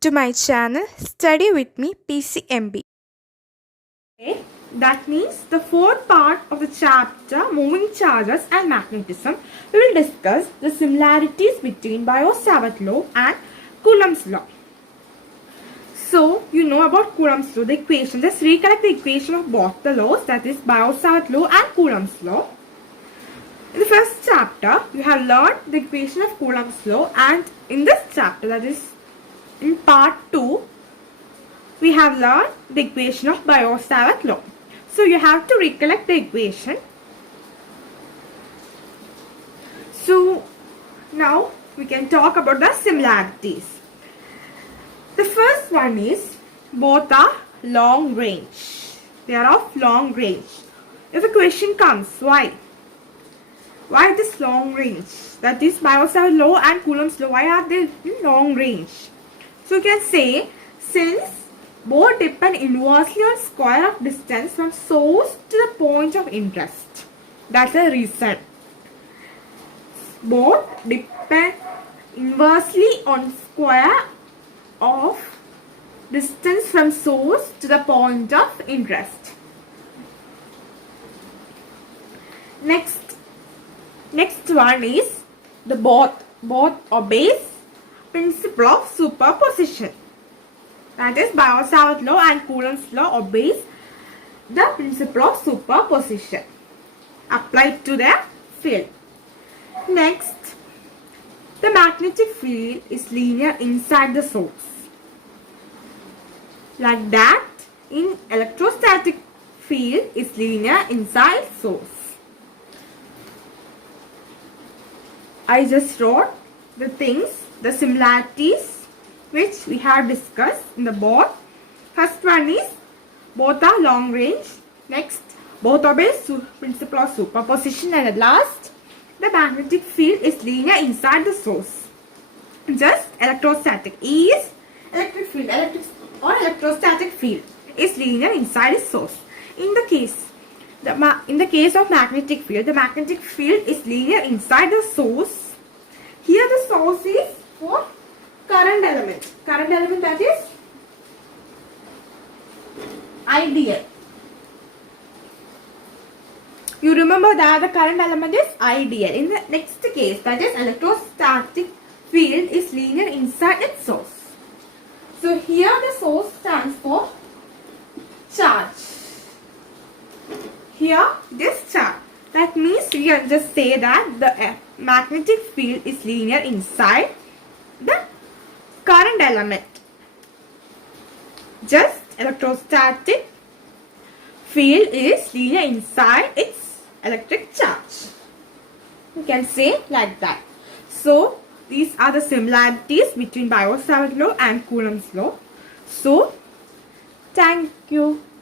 to my channel Study with me PCMB. Okay, that means the fourth part of the chapter moving charges and magnetism, we will discuss the similarities between Biot-Savart law and Coulomb's law. So, you know about Coulomb's law, the equation. Just recollect the equation of both the laws, that is Biot-Savart law and Coulomb's law. In the first chapter, you have learned the equation of Coulomb's law, and in this chapter, that is in part 2, we have learned the equation of Biot-Savart law. So you have to recollect the equation. So now we can talk about the similarities. The first one is both are long range. They are of long range. If a question comes, why? Why this long range? That is Biot-Savart law and Coulomb's law. Why are they in long range? So you can say, since both depend inversely on square of distance from source to the point of interest. That's the reason. Both depend inversely on square of distance from source to the point of interest. Next one is the both obeys principle of superposition. That is Biot-Savart law and Coulomb's law obeys the principle of superposition applied to the field. Next, the magnetic field is linear inside the source. Like that, in electrostatic field is linear inside source. I just wrote the things, the similarities which we have discussed in the board. First one is both are long range. Next, both obey principle of superposition, and at last, the magnetic field is linear inside the source. Just electrostatic is electric field, electrostatic field is linear inside its source. In the case of magnetic field, the magnetic field is linear inside the source. Here the source is for current element. Current element, that is ideal. You remember that the current element is ideal. In the next case, that is electrostatic field is linear inside its source. So here the source stands for charge. Here this charge. That means we can just say that the magnetic field is linear inside the current element. Just electrostatic field is linear inside its electric charge. You can say like that. So these are the similarities between Biot-Savart law and Coulomb's law. So thank you.